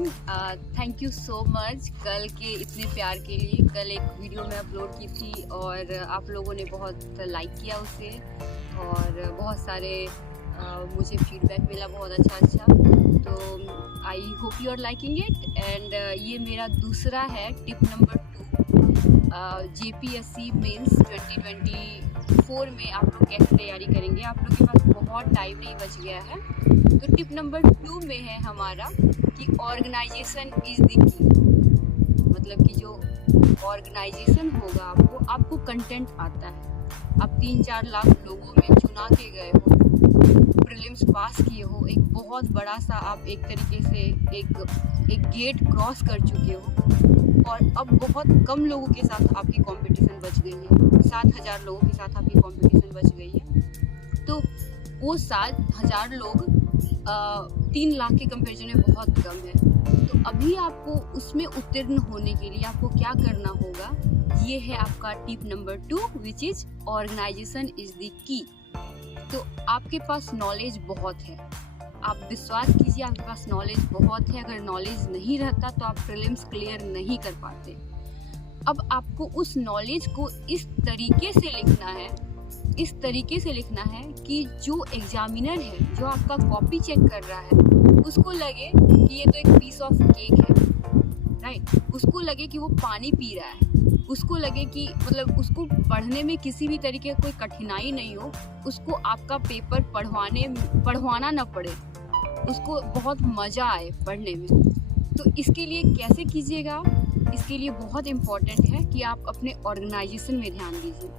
Everyone, thank you so much कल के इतने प्यार के लिए। कल एक वीडियो मैं अपलोड की थी और आप लोगों ने बहुत लाइक किया उसे और बहुत सारे मुझे फीडबैक मिला बहुत अच्छा। तो I hope you are liking it. And ये मेरा दूसरा है टिप नंबर 2। JPSC मेंस 2024 में आप लोग कैसे तैयारी करेंगे। आप लोग के पास बहुत टाइम नहीं बच गया है। तो टिप नंबर 2 में है हमारा कि ऑर्गेनाइजेशन इज द की। मतलब कि जो ऑर्गेनाइजेशन होगा आपको कंटेंट आता है। आप 3-4 लाख लोगों में चुना के गए हो, प्रीलिम्स पास किए हो, एक बहुत बड़ा सा आप एक तरीके से एक गेट क्रॉस कर चुके हो और अब बहुत कम लोगों के साथ आपकी कंपटीशन बच गई है। 7,000 लोगों के साथ आपकी कंपटीशन बच गई है। तो वो 7,000 लोग 3 लाख के कंपेरिजन में बहुत कम है। तो अभी आपको उसमें उत्तीर्ण होने के लिए आपको क्या करना होगा, ये है आपका tip number 2 which is organisation is the key. तो आपके पास नॉलेज बहुत है, आप विश्वास कीजिए आपके पास नॉलेज बहुत है। अगर नॉलेज नहीं रहता तो आप प्रीलिम्स क्लियर नहीं कर पाते। अब आपको उस नॉलेज को इस तरीके से लिखना है कि जो एग्जामिनर है, जो आपका कॉपी चेक कर रहा है, उसको लगे कि ये तो एक पीस ऑफ केक है, राइट। उसको लगे कि वो पानी पी रहा है, उसको लगे कि मतलब उसको पढ़ने में किसी भी तरीके कोई कठिनाई नहीं हो, उसको आपका पेपर पढ़वाना ना पड़े, उसको बहुत मज़ा आए पढ़ने में। तो इसके लिए कैसे कीजिएगा, इसके लिए बहुत इम्पॉर्टेंट है कि आप अपने ऑर्गेनाइजेशन में ध्यान दीजिए।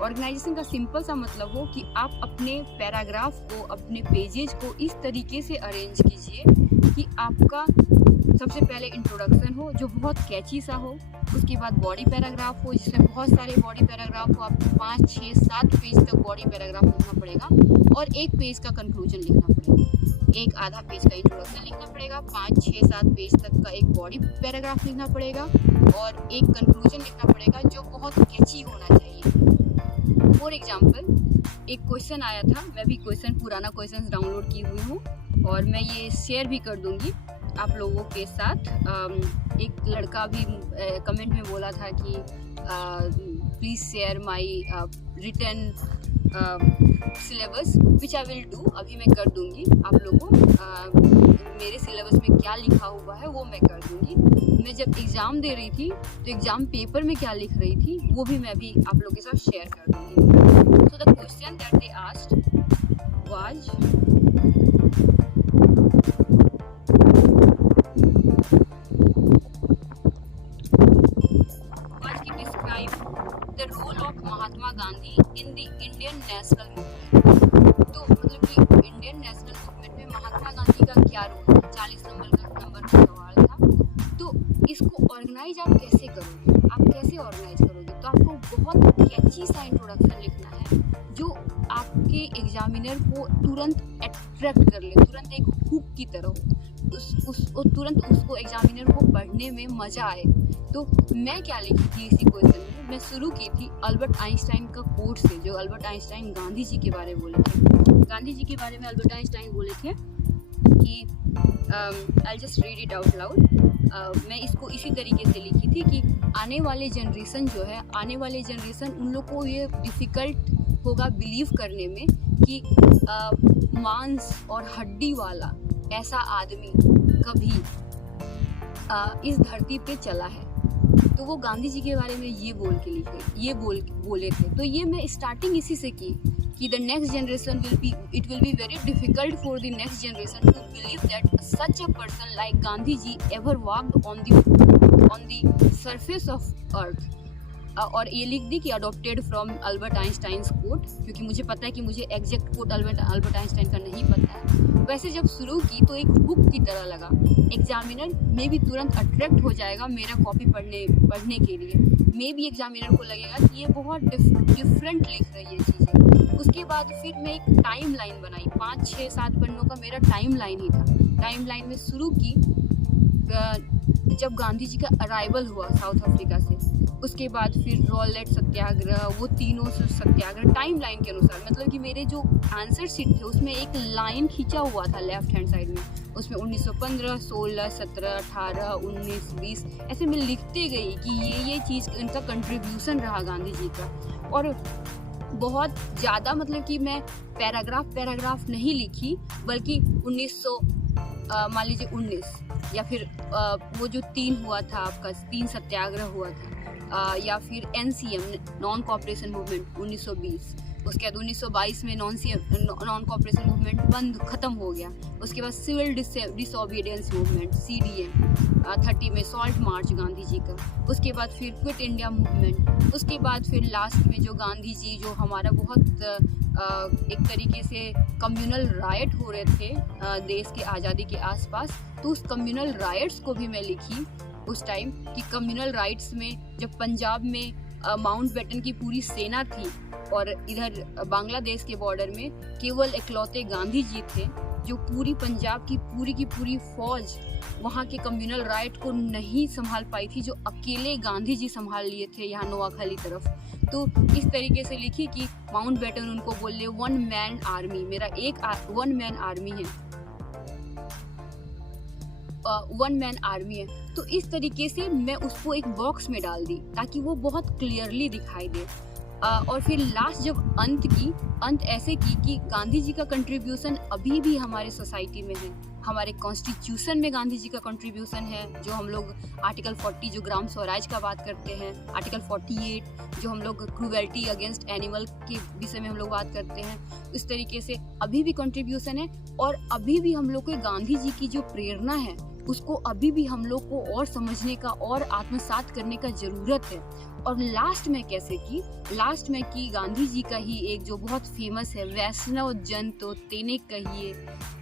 ऑर्गेनाइजेशन का सिंपल सा मतलब हो कि आप अपने पैराग्राफ को, अपने पेजेज को इस तरीके से अरेंज कीजिए कि आपका सबसे पहले इंट्रोडक्शन हो जो बहुत कैची सा हो, उसके बाद बॉडी पैराग्राफ हो जिसमें बहुत सारे बॉडी पैराग्राफ हो। आपको 5, 6, 7 पेज तक बॉडी पैराग्राफ लिखना पड़ेगा और 1 पेज का कंक्लूजन लिखना पड़ेगा। एक आधा पेज का इंट्रोडक्शन लिखना पड़ेगा, 5, 6, 7 पेज तक का एक बॉडी पैराग्राफ लिखना पड़ेगा और एक कंक्लूजन लिखना पड़ेगा जो बहुत कैची होना चाहिए। फॉर एग्जाम्पल, एक क्वेश्चन आया था, मैं भी पुराना क्वेश्चन डाउनलोड की हुई हूँ और मैं ये शेयर भी कर दूंगी आप लोगों के साथ। एक लड़का भी कमेंट में बोला था कि please share my written syllabus which I will do. अभी मैं कर दूंगी आप लोगों को। मेरे सिलेबस में क्या लिखा हुआ है वो मैं कर दूंगी। मैं जब एग्ज़ाम दे रही थी तो एग्ज़ाम पेपर में क्या लिख रही थी वो भी मैं अभी आप लोगों के साथ शेयर कर दूंगी। So the question that they asked was the role of Mahatma Gandhi in the Indian national movement। तो मतलब कि इंडियन नेशनल मूवमेंट में महात्मा गांधी का क्या रोल है, 40 नंबर का सवाल था। तो इसको ऑर्गेनाइज आप कैसे करोगे, तो आपको बहुत कैची सा इंट्रोडक्शन लिखना है जो आपके एग्जामिनर को तुरंत अट्रैक्ट कर ले, तुरंत एक हुक की तरह हो, तुरंत उसको एग्जामिनर को पढ़ने में मज़ा आए। तो मैं क्या लिखी थी इसी क्वेश्चन में, मैं शुरू की थी अल्बर्ट आइंस्टाइन का कोट से, जो अल्बर्ट आइंस्टाइन गांधी जी के बारे में बोले थे। गांधी जी के बारे में अल्बर्ट आइंस्टाइन बोले थे कि I just read it out loud. मैं इसको इसी तरीके से लिखी थी कि आने वाले जनरेशन उन लोग को ये डिफ़िकल्ट होगा बिलीव करने में कि मांस और हड्डी वाला ऐसा आदमी कभी इस धरती पे चला है। तो वो गांधी जी के बारे में ये बोले थे। तो ये मैं स्टार्टिंग इसी से की कि the next generation it will be very difficult for the next generation to believe that such a person like Gandhi ji ever walked on the surface of earth। और ये लिख दी कि adopted from Albert Einstein quote, क्योंकि मुझे पता है कि मुझे एग्जैक्ट कोट अल्बर्ट आइंस्टाइन का नहीं पता है। वैसे जब शुरू की तो एक बुक की तरह लगा, एग्जामिनर में भी तुरंत अट्रैक्ट हो जाएगा मेरा कॉपी पढ़ने के लिए। मे भी एग्जामिनर को लगेगा कि ये बहुत डिफरेंट लिख रही है चीज़ें। उसके बाद फिर मैं एक टाइम लाइन बनाई, 5, 6, 7 पन्नों का मेरा टाइम लाइन ही था। टाइम लाइन में शुरू की जब गांधी जी का अराइवल हुआ साउथ अफ्रीका से, उसके बाद फिर रॉलेट सत्याग्रह, वो तीनों सत्याग्रह टाइम लाइन के अनुसार, मतलब कि मेरे जो आंसर शीट थे उसमें एक लाइन खींचा हुआ था लेफ्ट हैंड साइड में, उसमें 1915, 16, 17, 18, 19, 20 ऐसे मैं लिखते गई कि ये चीज़ इनका कंट्रीब्यूशन रहा गांधी जी का। और बहुत ज़्यादा मतलब कि मैं पैराग्राफ नहीं लिखी, बल्कि 1900 मान लीजिए 19 या फिर वो जो 3 हुआ था आपका, 3 सत्याग्रह हुआ था, या फिर NCM नॉन कॉपरेशन मूवमेंट 1920, उसके बाद 1922 में नॉन कॉपरेशन मूवमेंट बंद खत्म हो गया, उसके बाद सिविल डिसोबीडियंस मूवमेंट CDM 30 में सॉल्ट मार्च गांधी जी का, उसके बाद फिर क्विट इंडिया मूवमेंट, उसके बाद फिर लास्ट में जो गांधी जी जो हमारा बहुत एक तरीके से कम्युनल राइट हो रहे थे देश के आज़ादी के आसपास, तो उस कम्युनल राइट्स को भी मैं लिखी उस टाइम कि कम्युनल राइट्स में जब पंजाब में माउंटबेटन की पूरी सेना थी और इधर बांग्लादेश के बॉर्डर में केवल इकलौते गांधी जी थे जो पूरी पंजाब की पूरी फौज वहाँ के कम्युनल राइट को नहीं संभाल पाई थी, जो अकेले गांधी जी संभाल लिए थे यहाँ नोआखाली तरफ। तो इस तरीके से लिखी कि माउंटबेटन उनको बोले 1 मैन आर्मी, मेरा एक 1 मैन आर्मी है, 1 मैन आर्मी है। तो इस तरीके से मैं उसको एक बॉक्स में डाल दी ताकि वो बहुत क्लियरली दिखाई दे। और फिर लास्ट जब अंत ऐसे की कि गांधी जी का कंट्रीब्यूशन अभी भी हमारे सोसाइटी में है, हमारे कॉन्स्टिट्यूशन में गांधी जी का कंट्रीब्यूशन है, जो हम लोग आर्टिकल 40 जो ग्राम स्वराज का बात करते हैं, आर्टिकल 48 जो हम लोग क्रूएल्टी अगेंस्ट एनिमल के विषय में हम लोग बात करते हैं, इस तरीके से अभी भी कंट्रीब्यूशन है। और अभी भी हम लोग को गांधी जी की जो प्रेरणा है उसको अभी भी हम लोग को और समझने का और आत्मसात करने का ज़रूरत है। और लास्ट में की गांधी जी का ही एक जो बहुत फेमस है, वैष्णव जन तो तेने कहिए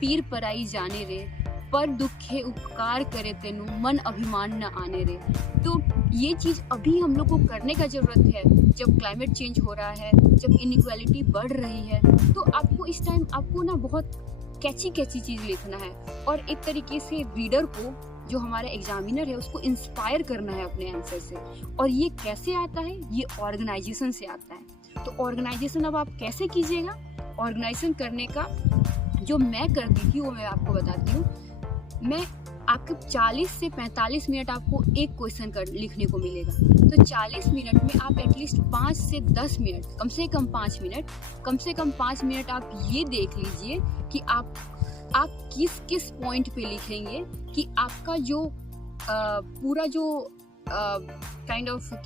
पीर पराई जाने रे, पर दुखे उपकार करे तेनु मन अभिमान न आने रे। तो ये चीज़ अभी हम लोग को करने का ज़रूरत है जब क्लाइमेट चेंज हो रहा है, जब इनइक्वालिटी बढ़ रही है। तो आपको इस टाइम आपको ना बहुत कैची चीज़ लिखना है और एक तरीके से रीडर को, जो हमारा एग्जामिनर है, उसको इंस्पायर करना है अपने आंसर से। और ये कैसे आता है? ये ऑर्गेनाइजेशन से आता है। तो ऑर्गेनाइजेशन अब आप कैसे कीजिएगा? ऑर्गेनाइजेशन करने का जो मैं करती थी वो मैं आपको बताती हूँ। मैं आपके 40 से 45 मिनट आपको एक क्वेश्चन लिखने को मिलेगा। तो 40 मिनट में आप एटलीस्ट 5 से 10 मिनट, कम से कम 5 मिनट आप ये देख लीजिए कि आप किस पॉइंट पे लिखेंगे कि आपका जो पूरा जो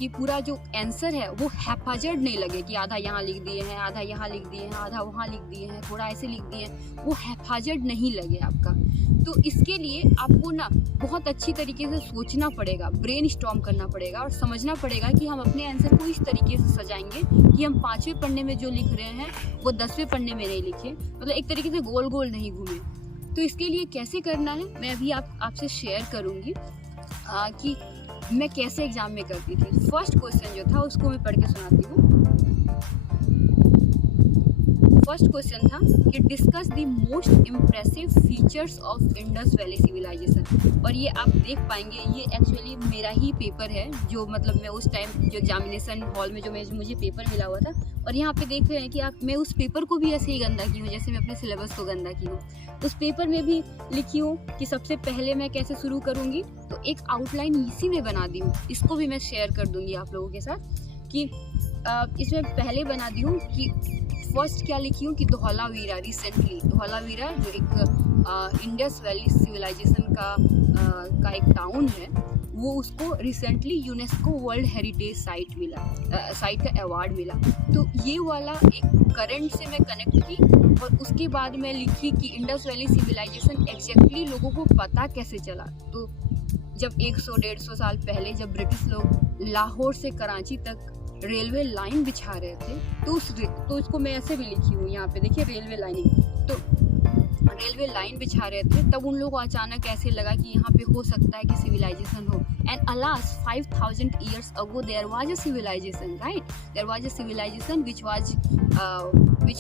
पूरा जो आंसर है वो हैप्पैजार्ड नहीं लगे कि आधा यहाँ लिख दिए हैं, आधा यहाँ लिख दिए हैं, आधा वहाँ लिख दिए हैं, थोड़ा ऐसे लिख दिए हैं, वो हैप्पैजार्ड नहीं लगे आपका। तो इसके लिए आपको ना बहुत अच्छी तरीके से सोचना पड़ेगा, ब्रेनस्टॉर्म करना पड़ेगा और समझना पड़ेगा कि हम अपने आंसर को इस तरीके से सजाएंगे कि हम 5वें पन्ने में जो लिख रहे हैं वो 10वें पन्ने में नहीं लिखे, मतलब एक तरीके से गोल गोल नहीं घूमे। तो इसके लिए कैसे करना है मैं अभी आपसे शेयर करूँगी कि मैं कैसे एग्जाम में करती थी। फर्स्ट क्वेश्चन जो था उसको मैं पढ़ के सुनाती हूँ। फर्स्ट क्वेश्चन था कि discuss the most impressive features of Indus Valley civilisation. और ये आप देख पाएंगे, ये एक्चुअली मेरा ही पेपर है, जो मतलब मैं उस टाइम जो एग्जामिनेशन हॉल में जो मुझे पेपर मिला हुआ था। और यहाँ पे देख रहे हैं कि मैं उस पेपर को भी ऐसे ही गंदा की हूँ जैसे मैं अपने सिलेबस को गंदा की हूँ। उस पेपर में भी लिखी हूँ कि सबसे पहले मैं कैसे शुरू करूँगी, तो एक आउटलाइन इसी में बना दी हूँ, इसको भी मैं शेयर कर दूँगी आप लोगों के साथ कि इसमें पहले बना दी हूँ कि फर्स्ट क्या लिखी हूँ कि धौलावीरा, रिसेंटली धौलावीरा जो एक इंडस वैली सिविलाइजेशन का एक टाउन है, वो उसको recently UNESCO world heritage site का अवार्ड मिला। तो ये वाला एक करंट से मैं कनेक्ट की और उसके बाद मैं लिखी कि इंडस वैली सिविलाइजेशन एग्जैक्टली लोगों को पता कैसे चला। तो जब 100-150 साल पहले जब ब्रिटिश लोग लाहौर से कराची तक रेलवे लाइन बिछा रहे थे, तो उसको मैं ऐसे भी लिखी हूँ, यहाँ पे देखिए रेलवे लाइनिंग। तो रेलवे लाइन बिछा रहे थे तब उन लोगों को अचानक ऐसे लगा कि यहाँ पे हो सकता है कि सिविलाइजेशन हो। And alas 5000 years ago there was a civilization, right? There was a civilization which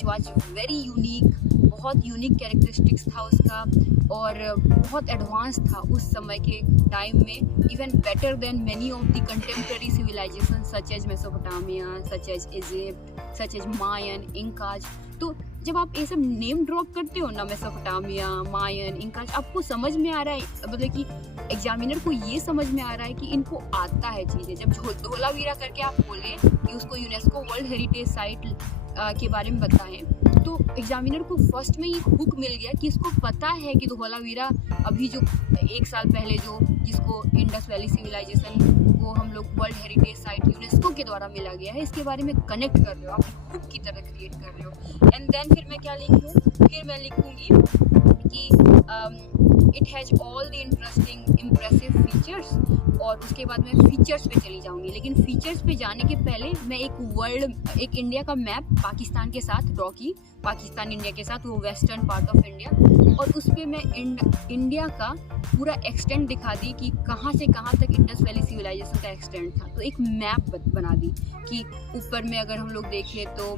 was very unique, बहुत यूनिक कैरेक्टरिस्टिक्स था उसका। और बहुत एडवांस था उस समय के टाइम में, even better than many of the contemporary civilisation such as Mesopotamia, such as Egypt, such as Mayan, Incas. तो जब आप ये सब नेम ड्रॉप करते हो ना, मेसोपोटामिया, मायन, इंकाज, आपको समझ में आ रहा है, मतलब कि एग्जामिनर को ये समझ में आ रहा है कि इनको आता है चीज़ें। जब धोलावीरा करके आप बोले कि उसको यूनेस्को वर्ल्ड हेरिटेज साइट के बारे में बताएं, तो एग्जामिनर को फर्स्ट में ये हुक मिल गया कि इसको पता है कि धोलावीरा अभी जो 1 साल पहले जो जिसको इंडस वैली सिविलाइजेशन को हम लोग वर्ल्ड हेरिटेज साइट यूनेस्को के द्वारा मिला गया है, इसके बारे में कनेक्ट कर रहे हो, आप हुक की तरह क्रिएट कर रहे हो। एंड देन फिर मैं क्या लिखूँ, फिर मैं लिखूँगी कि it has all the interesting impressive features, और उसके बाद मैं फीचर्स पे चली जाऊंगी। लेकिन फीचर्स पे जाने के पहले मैं एक इंडिया का मैप पाकिस्तान के साथ ड्रॉ की, पाकिस्तान इंडिया के साथ, वो वेस्टर्न पार्ट ऑफ इंडिया, और उस पर मैं इंडिया का पूरा एक्सटेंट दिखा दी कि कहाँ से कहाँ तक इंडस वैली सिविलाइजेशन का एक्सटेंट था। तो एक मैप बना दी कि ऊपर में अगर हम लोग देखें तो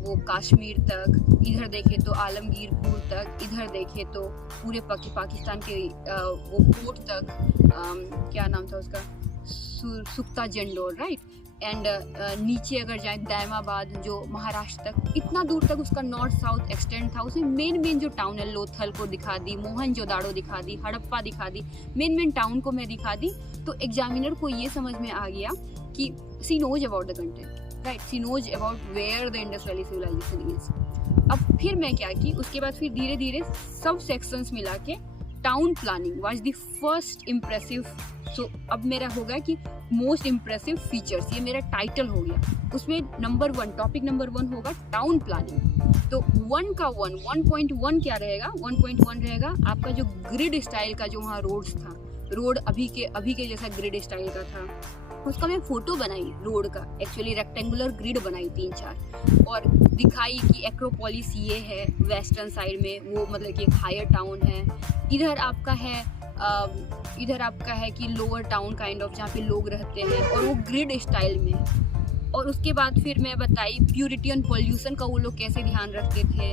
वो कश्मीर तक, इधर देखें तो आलमगीरपुर तक, इधर देखें तो पूरे पाकिस्तान के वो पोर्ट तक, क्या नाम था उसका, सुक्ता जंडोर, राइट। एंड नीचे अगर जाए दायमाबाद जो महाराष्ट्र तक, इतना दूर तक उसका नॉर्थ साउथ एक्सटेंड था। उसमें मेन जो टाउन है, लोथल को दिखा दी, मोहनजोदाड़ो दिखा दी, हड़प्पा दिखा दी, मेन टाउन को मैं दिखा दी। तो एग्जामिनर को ये समझ में आ गया कि she knows about the content, right, she knows about where the Indus Valley civilisation is. अब फिर मैं क्या की, उसके बाद फिर धीरे धीरे सब सेक्शंस मिला के town planning was the first impressive. So अब मेरा होगा कि मोस्ट इम्प्रेसिव फीचर्स, ये मेरा टाइटल हो गया। उसमें टॉपिक नंबर 1 होगा टाउन प्लानिंग। तो 1.1 क्या रहेगा, 1.1 रहेगा आपका जो ग्रिड स्टाइल का जो वहाँ रोड्स था, रोड अभी के जैसा ग्रिड स्टाइल का था, उसका मैं फोटो बनाई रोड का, एक्चुअली रेक्टेंगुलर ग्रिड बनाई 3-4, और दिखाई कि एक्रोपोलिस ये है वेस्टर्न साइड में, वो मतलब कि एक हायर टाउन है। इधर आपका है कि लोअर टाउन काइंड ऑफ, जहाँ पे लोग रहते हैं, और वो ग्रिड स्टाइल में। और उसके बाद फिर मैं बताई प्यूरिटी एंड पॉल्यूशन का वो लोग कैसे ध्यान रखते थे,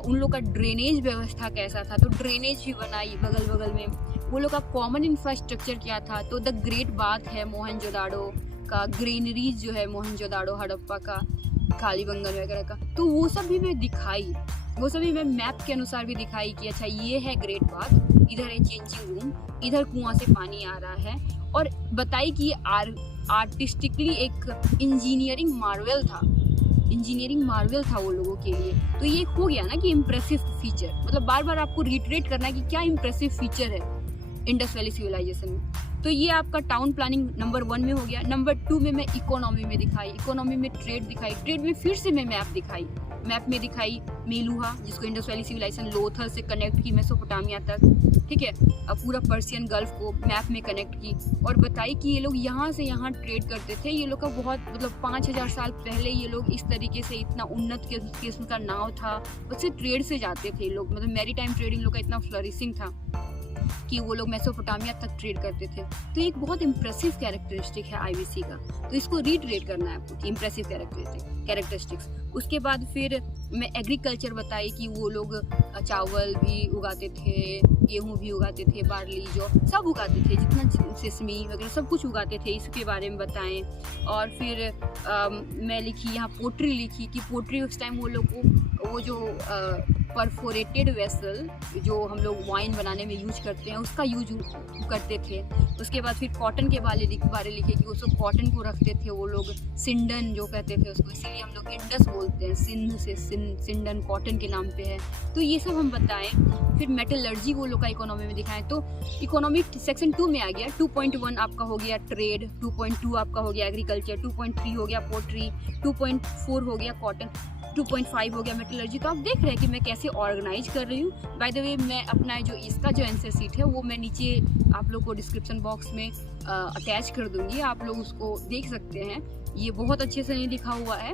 उन लोग का ड्रेनेज व्यवस्था कैसा था, तो ड्रेनेज भी बनाई बगल बगल में। वो लोग का कॉमन इंफ्रास्ट्रक्चर क्या था, तो द ग्रेट बाथ है मोहनजोदाड़ो का, ग्रीनरीज जो है मोहनजोदाड़ो हड़प्पा का, कालीबंगन वगैरह का, तो वो सब भी मैं दिखाई। वो सभी मैं मैप के अनुसार भी दिखाई कि अच्छा ये है ग्रेट बाथ, इधर है चेंजिंग रूम, इधर कुआं से पानी आ रहा है, और बताई कि ये आर्टिस्टिकली एक इंजीनियरिंग मार्वेल था वो लोगों के लिए। तो ये हो गया ना कि इम्प्रेसिव फीचर, मतलब बार बार आपको रिटरेट करना है कि क्या इम्प्रेसिव फीचर है इंडस वैली सिविलाइजेशन में। तो ये आपका टाउन प्लानिंग नंबर 1 में हो गया। नंबर 2 में मैं इकोनॉमी में दिखाई, इकोनॉमी में ट्रेड दिखाई, ट्रेड में फिर से मैं मैप दिखाई, मैप में दिखाई मेलुहा, जिसको इंडस वैली सिविलाइजेशन लोथल से कनेक्ट की मेसोपोटामिया तक, ठीक है, अब पूरा पर्शियन गल्फ को मैप में कनेक्ट की, और बताई कि ये लोग यहाँ से यहाँ ट्रेड करते थे। ये लोग का बहुत मतलब 5000 साल पहले ये लोग इस तरीके से, इतना उन्नत किस्म का नाव था, उससे ट्रेड से जाते थे लोग, मतलब मैरीटाइम ट्रेड इन लोग का इतना फ्लरिशिंग था कि वो लोग मेसोपोटामिया तक ट्रेड करते थे। तो एक बहुत इंप्रेसिव कैरेक्टरिस्टिक है आईवीसी का, तो इसको रीट्रेट करना है आपको कि इंप्रेसिव कैरेक्टरिस्टिक्स। उसके बाद फिर मैं एग्रीकल्चर बताई कि वो लोग चावल भी उगाते थे, गेहूँ भी उगाते थे, बार्ली जो सब उगाते थे, जितना सेसमी वगैरह सब कुछ उगाते थे, इसके बारे में बताएं। और फिर मैं लिखी यहाँ पोट्री लिखी कि पोट्री उस टाइम वो लोग को वो जो परफोरेटेड वेसल जो हम लोग वाइन बनाने में यूज करते हैं उसका यूज करते थे। उसके बाद फिर कॉटन के बारे लिखे कि उसको कॉटन को रखते थे वो लोग, सिंडन जो कहते थे उसको, इसीलिए हम लोग इंडस बोलते हैं, सिंध से सिंडन कॉटन के नाम पे है। तो ये सब हम बताएं। फिर मेटलर्जी वो लोग का इकोनॉमी में दिखाएं। तो इकोनॉमिक सेक्शन 2 में आ गया। 2.1 आपका हो गया ट्रेड, 2.2 आपका हो गया एग्रीकल्चर, 2.3 हो गया पोट्री, 2.4 हो गया कॉटन, 2.5 हो गया मेटलर्जी। तो आप देख रहे हैं कि मैं कैसे ऑर्गेनाइज कर रही हूँ। बाय द वे मैं अपना जो इसका जो आंसर शीट है वो मैं नीचे आप लोग को डिस्क्रिप्शन बॉक्स में अटैच कर दूंगी, आप लोग उसको देख सकते हैं। ये बहुत अच्छे से नहीं लिखा हुआ है,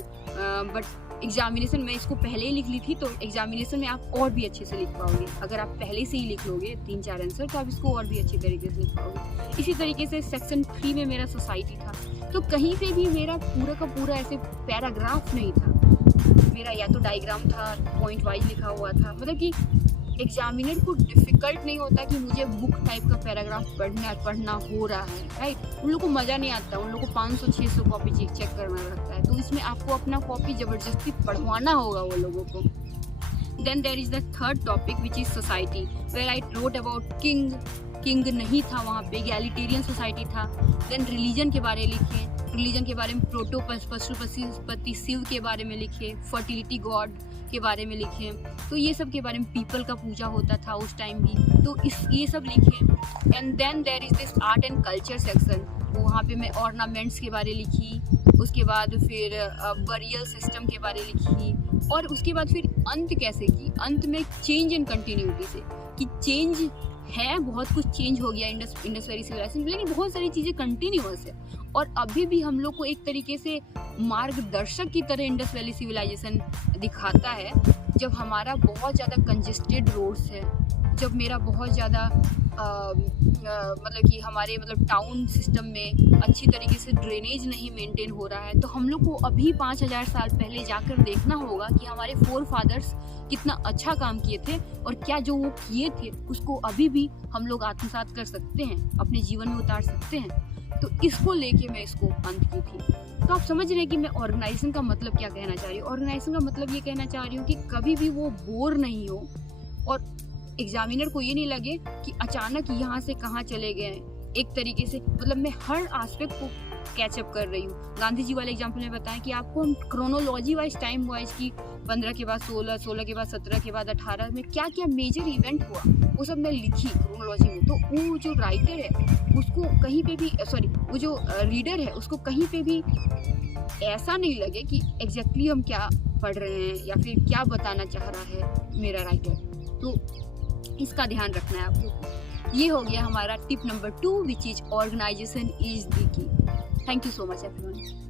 बट एग्जामिनेशन में इसको पहले ही लिख ली थी, तो एग्जामिनेशन में आप और भी अच्छे से लिख पाओगे। अगर आप पहले से ही लिख लोगे 3-4 आंसर तो आप इसको और भी अच्छी तरीके से लिख पाओगे। इसी तरीके से सेक्शन 3 में मेरा सोसाइटी था, तो कहीं पे भी मेरा पूरा का पूरा ऐसे पैराग्राफ नहीं था, मेरा या तो डायग्राम था, पॉइंट वाइज लिखा हुआ था, मतलब कि एग्जामिनर को डिफिकल्ट नहीं होता कि मुझे बुक टाइप का पैराग्राफ पढ़ना हो रहा है, राइट। उन लोग को मज़ा नहीं आता, उन लोग को 500-600 कॉपी चेक करना रहता है, तो इसमें आपको अपना कॉपी ज़बरदस्ती पढ़वाना होगा वो लोगों को। Then there is the third topic which is society, where I wrote about king नहीं था वहाँ पे, एगैलिटेरियन सोसाइटी था। देन रिलीजन के बारे में लिखे, रिलीजन के बारे में प्रोटो पशुपति शिव के बारे में लिखे, फर्टिलिटी गॉड के बारे में लिखे, तो ये सब के बारे में, पीपल का पूजा होता था उस टाइम भी, तो ये सब लिखे। And then there is this art and culture section, वहाँ पे मैं ऑर्नामेंट्स के बारे लिखी, उसके बाद फिर बरियल सिस्टम के बारे लिखी, और उसके बाद फिर अंत कैसे की, अंत में चेंज एंड कंटिन्यूटी से, कि चेंज है, बहुत कुछ चेंज हो गया इंडस वैली सिविलाइजेशन, लेकिन बहुत सारी चीज़ें कंटिन्यूअस है, और अभी भी हम लोग को एक तरीके से मार्गदर्शक की तरह इंडस वैली सिविलाइजेशन दिखाता है। जब हमारा बहुत ज़्यादा कंजेस्टेड रोड्स है, जब मेरा बहुत ज़्यादा मतलब कि हमारे टाउन सिस्टम में अच्छी तरीके से ड्रेनेज नहीं मेंटेन हो रहा है, तो हम लोग को अभी 5000 साल पहले जाकर देखना होगा कि हमारे फोर फादर्स कितना अच्छा काम किए थे, और क्या जो वो किए थे उसको अभी भी हम लोग आत्मसात कर सकते हैं, अपने जीवन में उतार सकते हैं। तो इसको लेके मैं इसको अंत की थी। तो आप समझ रहे हैं कि मैं ऑर्गेनाइजेशन का मतलब क्या कहना चाह रही हूँ। ऑर्गेनाइजेशन का मतलब ये कहना चाह रही हूँ कि कभी भी वो बोर नहीं हो, और एग्जामिनर को ये नहीं लगे कि अचानक यहाँ से कहाँ चले गए। एक तरीके से मैं हर आस्पेक्ट को कैचअप कर रही हूँ। गांधी जी वाले एग्जाम्पल में बताएं कि आपको हम क्रोनोलॉजी वाइज, टाइम वाइज की 15 के बाद 16, 16 के बाद 17 के बाद 18 में क्या क्या मेजर इवेंट हुआ, वो सब मैं लिखी क्रोनोलॉजी में। तो वो जो राइटर है उसको कहीं पे भी वो जो रीडर है उसको कहीं पे भी ऐसा नहीं लगे कि एग्जैक्टली हम क्या पढ़ रहे हैं या फिर क्या बताना चाह रहा है मेरा राइटर। तो इसका ध्यान रखना है आप लोग को। ये हो गया हमारा tip number 2 which is organisation is the key. Thank you so much everyone.